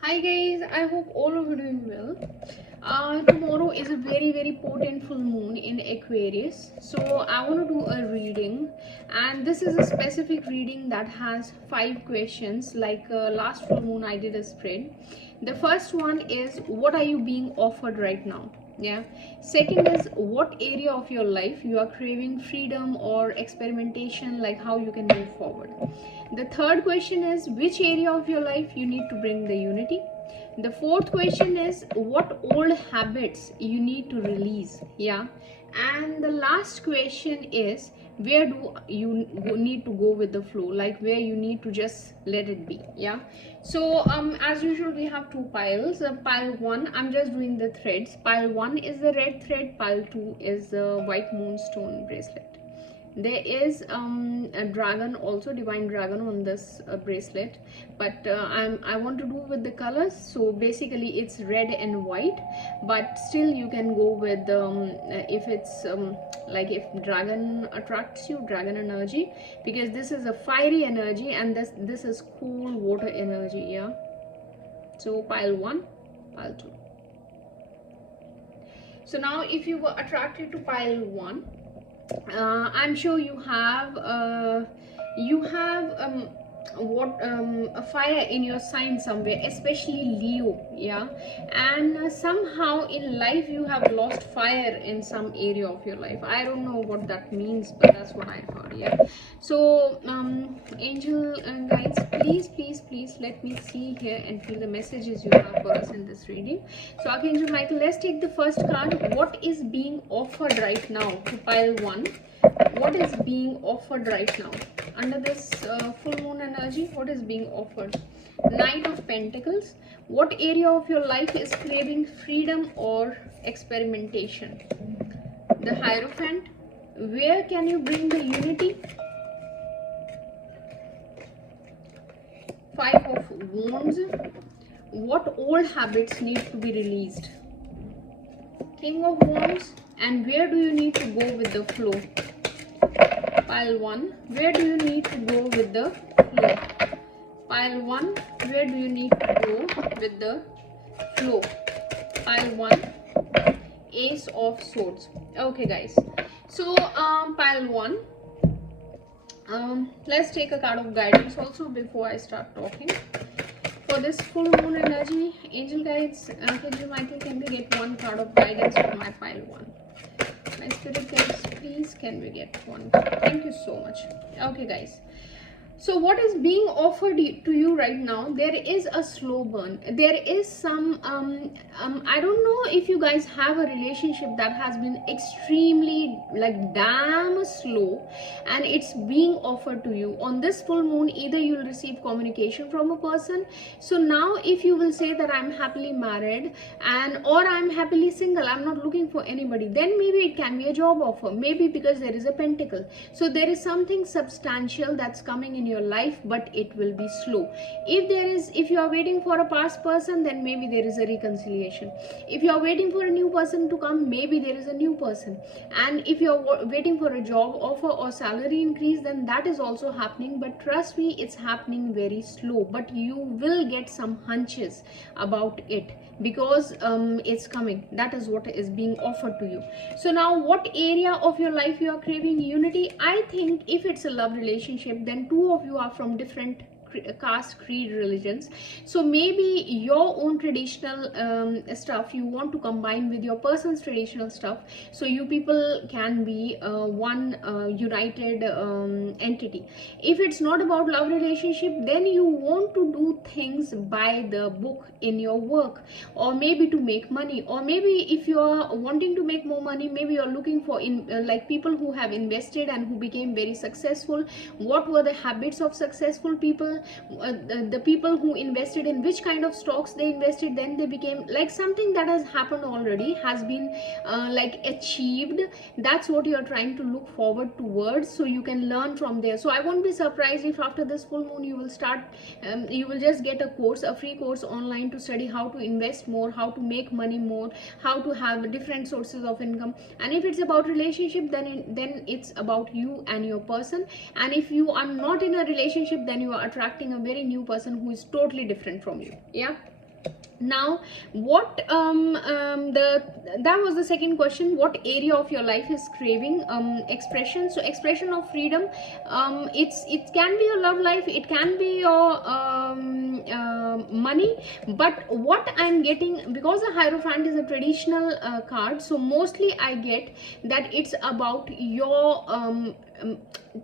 Hi guys, I hope all of you are doing well. Tomorrow is a very potent full moon in Aquarius, so I want to do a reading, and this is a specific reading that has 5 questions. Like last full moon, I did a spread. The first one is, what are you being offered right now? Yeah. Second is, what area of your life you are craving freedom or experimentation, like how you can move forward. The third question is, which area of your life you need to bring the unity. The fourth question is, what old habits you need to release. Yeah. And the last question is, where do you need to go with the flow, like where you need to just let it be. Yeah. So as usual, we have two piles. Pile 1, I'm just doing the threads. Pile 1 is the red thread, pile 2 is the white moonstone bracelet. There is a dragon, also divine dragon, on this bracelet, but I want to do with the colors, so basically it's red and white, but still you can go with if it's like if dragon attracts you, dragon energy, because this is a fiery energy and this is cool water energy. Yeah. So pile 1, pile 2. So now if you were attracted to pile 1, I'm sure you have a fire in your sign somewhere, especially Leo. Yeah. And somehow in life you have lost fire in some area of your life. I don't know what that means, but that's what I heard. Yeah. So angel guides, please let me see here and feel the messages you have for us in this reading. So Archangel Michael, let's take the first card. What is being offered right now to pile 1? What is being offered right now under this full moon energy? What is being offered? Knight of Pentacles. What area of your life is craving freedom or experimentation? The Hierophant. Where can you bring the unity? Five of Wands. What old habits need to be released? King of Wands. And where do you need to go with the flow? Pile 1, where do you need to go with the flow? Pile 1, where do you need to go with the flow? Pile 1, Ace of Swords. Okay guys, so pile 1, let's take a card of guidance also before I start talking. For this full moon energy, angel guides, Archangel Michael, can we get one card of guidance for my pile 1? My spirit guides, please can we get one? Thank you so much. Okay guys, so what is being offered to you right now? There is a slow burn. There is some I don't know if you guys have a relationship that has been extremely like damn slow, and it's being offered to you on this full moon. Either you'll receive communication from a person. So now if you will say that I'm happily married and or I'm happily single, I'm not looking for anybody, then maybe it can be a job offer, maybe because there is a pentacle. So there is something substantial that's coming in your life, but it will be slow. If you are waiting for a past person, then maybe there is a reconciliation. If you are waiting for a new person to come, maybe there is a new person. And if you are waiting for a job offer or salary increase, then that is also happening, but trust me, it's happening very slow, but you will get some hunches about it because it's coming. That is what is being offered to you. So now, what area of your life you are craving unity? I think if it's a love relationship, then two of you are from different caste, creed, religions. So maybe your own traditional stuff you want to combine with your person's traditional stuff, so you people can be one united entity. If it's not about love relationship, then you want to do things by the book in your work, or maybe to make money, or maybe if you are wanting to make more money, maybe you're looking for like people who have invested and who became very successful. What were the habits of successful people? The people who invested in which kind of stocks they invested, then they became like something that has happened already, has been like achieved. That's what you're trying to look forward towards, so you can learn from there. So I won't be surprised if after this full moon you will start you will just get a course, a free course online to study how to invest more, how to make money more, how to have different sources of income. And if it's about relationship, then it's about you and your person. And if you are not in a relationship, then you are attracting a very new person who is totally different from you. Yeah. Now, what that was the second question. What area of your life is craving expression? So expression of freedom, it can be your love life, it can be your money. But what I'm getting, because the Hierophant is a traditional card, so mostly I get that it's about your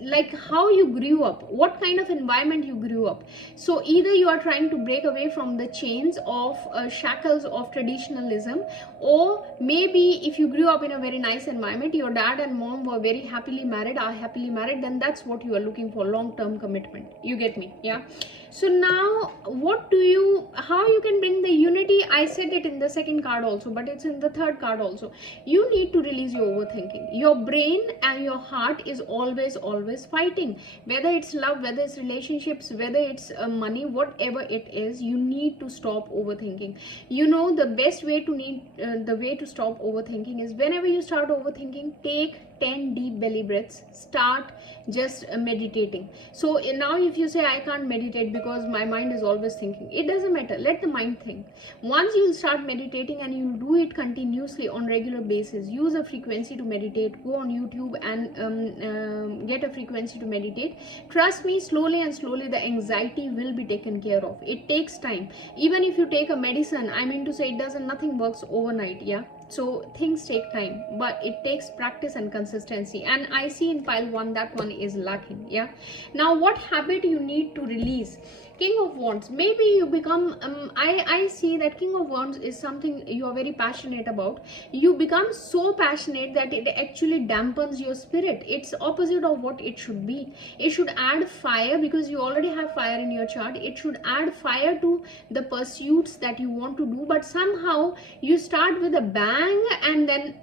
like how you grew up, what kind of environment you grew up. So either you are trying to break away from the chains of shackles of traditionalism, or maybe if you grew up in a very nice environment, your dad and mom were very happily married, are happily married, then that's what you are looking for, long-term commitment. You get me? Yeah. So now what do you, how you can bring the unity? I said it in the second card also, but it's in the third card also. You need to release your overthinking. Your brain and your heart is always fighting, whether it's love, whether it's relationships, whether it's money, whatever it is. You need to stop overthinking. You know, the best way to the way to stop overthinking is, whenever you start overthinking, take 10 deep belly breaths, start just meditating. So now if you say I can't meditate because my mind is always thinking, it doesn't matter, let the mind think. Once you start meditating and you do it continuously on regular basis, use a frequency to meditate, go on YouTube and get a frequency to meditate. Trust me, slowly and slowly the anxiety will be taken care of. It takes time. Even if you take a medicine, I mean to say, it doesn't, nothing works overnight. Yeah, so things take time, but it takes practice and consistency, and I see in pile 1 that one is lacking. Yeah. Now what habit you need to release? King of Wands. Maybe you become I see that King of Wands is something you are very passionate about. You become so passionate that it actually dampens your spirit. It's opposite of what it should be. It should add fire, because you already have fire in your chart. It should add fire to the pursuits that you want to do, but somehow you start with a bang and then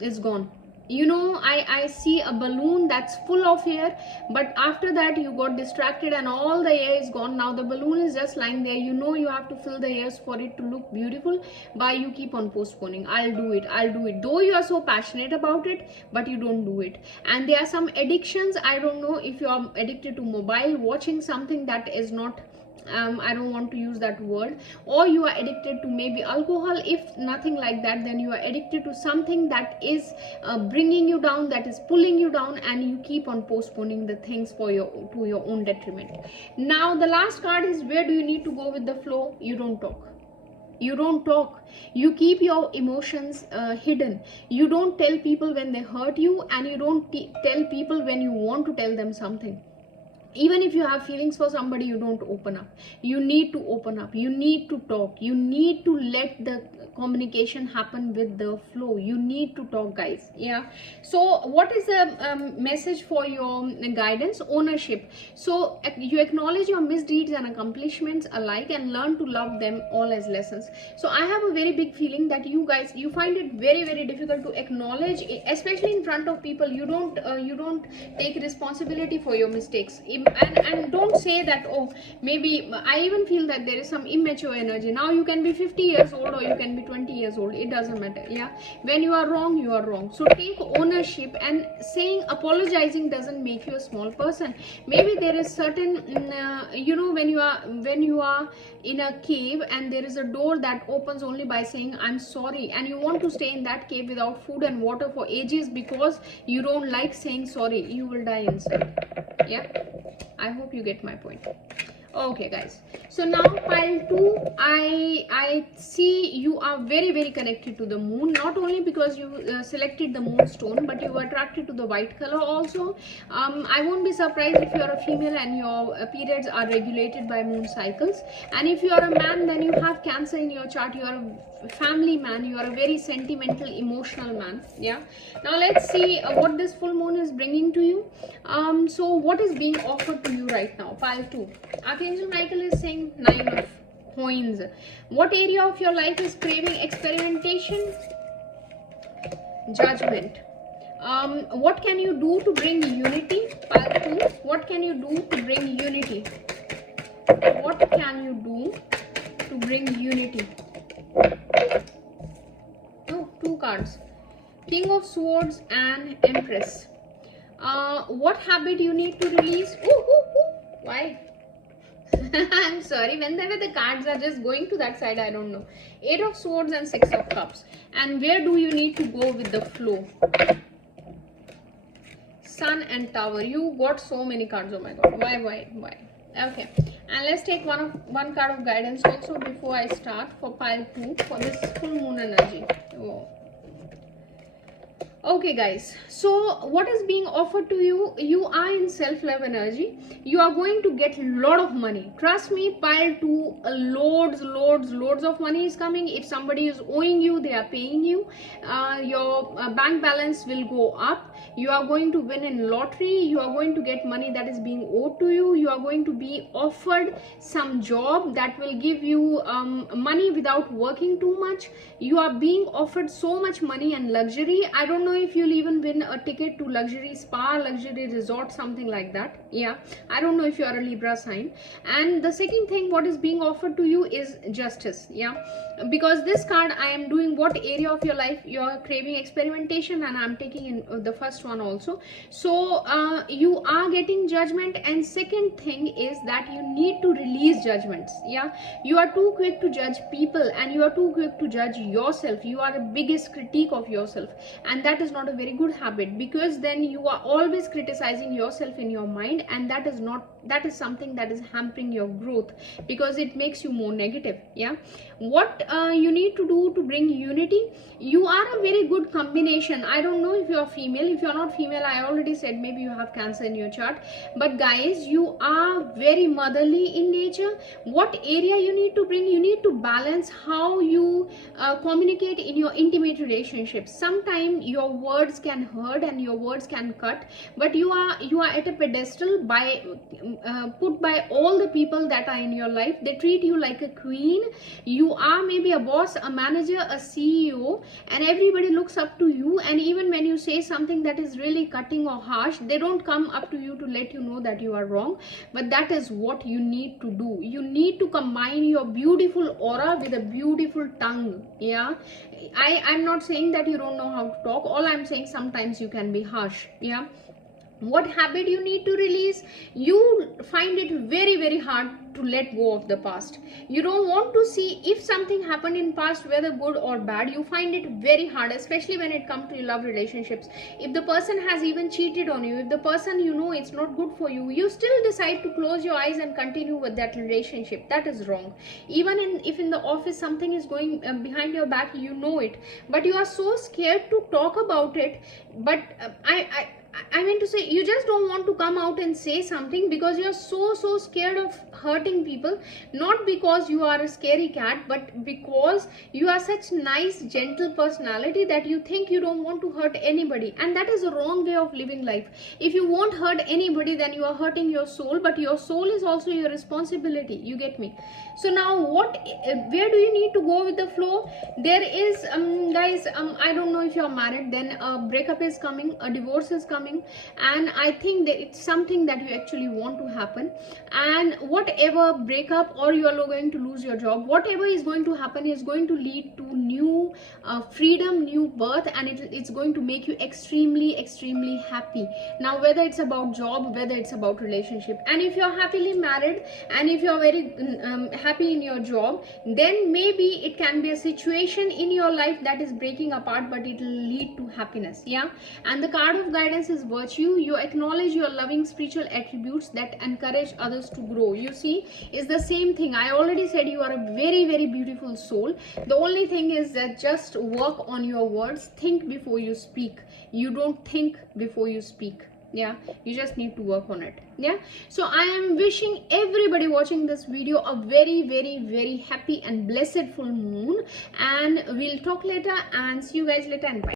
it's gone. You know, I see a balloon that's full of air, but after that you got distracted and all the air is gone. Now the balloon is just lying there. You know, you have to fill the airs for it to look beautiful, but you keep on postponing. I'll do it, though you are so passionate about it, but you don't do it. And there are some addictions. I don't know if you are addicted to mobile, watching something that is not I don't want to use that word, or you are addicted to maybe alcohol. If nothing like that, then you are addicted to something that is bringing you down, that is pulling you down, and you keep on postponing the things for to your own detriment. Now the last card is, where do you need to go with the flow? You don't talk. You keep your emotions hidden. You don't tell people when they hurt you, and you don't tell people when you want to tell them something. Even if you have feelings for somebody, you don't open up. You need to open up. You need to talk. You need to let the communication happen with the flow. You need to talk, guys. Yeah. So what is the message for your guidance? Ownership. So you acknowledge your misdeeds and accomplishments alike, and learn to love them all as lessons. So I have a very big feeling that you guys, you find it very difficult to acknowledge, especially in front of people. You don't take responsibility for your mistakes. And don't say that, oh, maybe, I even feel that there is some immature energy. Now you can be 50 years old or you can be 20 years old, it doesn't matter. Yeah, when you are wrong, you are wrong. So take ownership, and saying apologizing doesn't make you a small person. Maybe there is certain you know, when you are in a cave and there is a door that opens only by saying I'm sorry, and you want to stay in that cave without food and water for ages because you don't like saying sorry, you will die inside. Yeah, I hope you get my point. Okay, guys, so now pile 2, I see you are very connected to the moon, not only because you selected the moonstone, but you were attracted to the white color also. I won't be surprised if you are a female and your periods are regulated by moon cycles. And if you are a man, then you have Cancer in your chart. You are a family man, you are a very sentimental, emotional man. Yeah. Now let's see what this full moon is bringing to you. So what is being offered to you right now? Pile 2, Archangel Michael is saying 9 of coins. What area of your life is craving experimentation? Judgment. What can you do to bring unity? Pile 2, what can you do to bring unity? What can you do to bring unity? Oh, 2 cards, King of Swords and Empress. What habit you need to release? Ooh. Why? I'm sorry, whenever the cards are just going to that side, I don't know. 8 of Swords and 6 of Cups. And where do you need to go with the flow? Sun and Tower. You got so many cards. Oh my god. Why? Okay. And let's take one card of guidance also before I start for pile 2 for this full moon energy. Oh. Okay guys, so what is being offered to you? You are in self-love energy. You are going to get a lot of money. Trust me, pile 2, loads of money is coming. If somebody is owing you, they are paying you. Your bank balance will go up. You are going to win in lottery. You are going to get money that is being owed to you. You are going to be offered some job that will give you money without working too much. You are being offered so much money and luxury. I don't know if you'll even win a ticket to luxury spa, luxury resort, something like that. Yeah, I don't know if you are a Libra sign. And the second thing what is being offered to you is justice. Yeah, because this card I am doing what area of your life you are craving experimentation, and I'm taking in the first one also. So you are getting judgment, and second thing is that you need to release judgments. Yeah, you are too quick to judge people, and you are too quick to judge yourself. You are the biggest critique of yourself, and that is not a very good habit, because then you are always criticizing yourself in your mind, and that is something that is hampering your growth, because it makes you more negative. Yeah, what you need to do to bring unity? You are a very good combination. I don't know if you are female. If you are not female, I already said maybe you have Cancer in your chart, but guys, you are very motherly in nature. What area you need to bring? You need to balance how you communicate in your intimate relationships. Sometimes your words can hurt and your words can cut, but you are at a pedestal by put by all the people that are in your life. They treat you like a queen. You are maybe a boss, a manager, a CEO, and everybody looks up to you. And even when you say something that is really cutting or harsh, they don't come up to you to let you know that you are wrong. But that is what you need to do. You need to combine your beautiful aura with a beautiful tongue. Yeah, I'm not saying that you don't know how to talk. All I'm saying, sometimes you can be harsh. Yeah, what habit you need to release? You find it very hard to let go of the past. You don't want to see if something happened in past, whether good or bad. You find it very hard, especially when it comes to love relationships. If the person has even cheated on you, if the person you know it's not good for you, you still decide to close your eyes and continue with that relationship. That is wrong. Even if in the office something is going behind your back, you know it, but you are so scared to talk about it. But I mean to say, you just don't want to come out and say something because you're so scared of hurting people. Not because you are a scary cat, but because you are such nice, gentle personality that you think you don't want to hurt anybody. And that is a wrong way of living life. If you won't hurt anybody, then you are hurting your soul, but your soul is also your responsibility. You get me? So now where do you need to go with the flow? There is, guys, I don't know if you are married, then a breakup is coming, a divorce is coming, and I think that it's something that you actually want to happen. And whatever breakup, or you are going to lose your job, whatever is going to happen is going to lead to new freedom, new birth, and it's going to make you extremely happy. Now, whether it's about job, whether it's about relationship, and if you're happily married, and if you're very happy in your job, then maybe it can be a situation in your life that is breaking apart, but it will lead to happiness. Yeah, and the card of guidance is virtue. You acknowledge your loving spiritual attributes that encourage others to grow. You see, it's the same thing. I already said you are a very beautiful soul. The only thing is that just work on your words. Think before you speak. You don't think before you speak. Yeah, you just need to work on it. Yeah, so I am wishing everybody watching this video a very happy and blessed full moon, and we'll talk later, and see you guys later, and bye.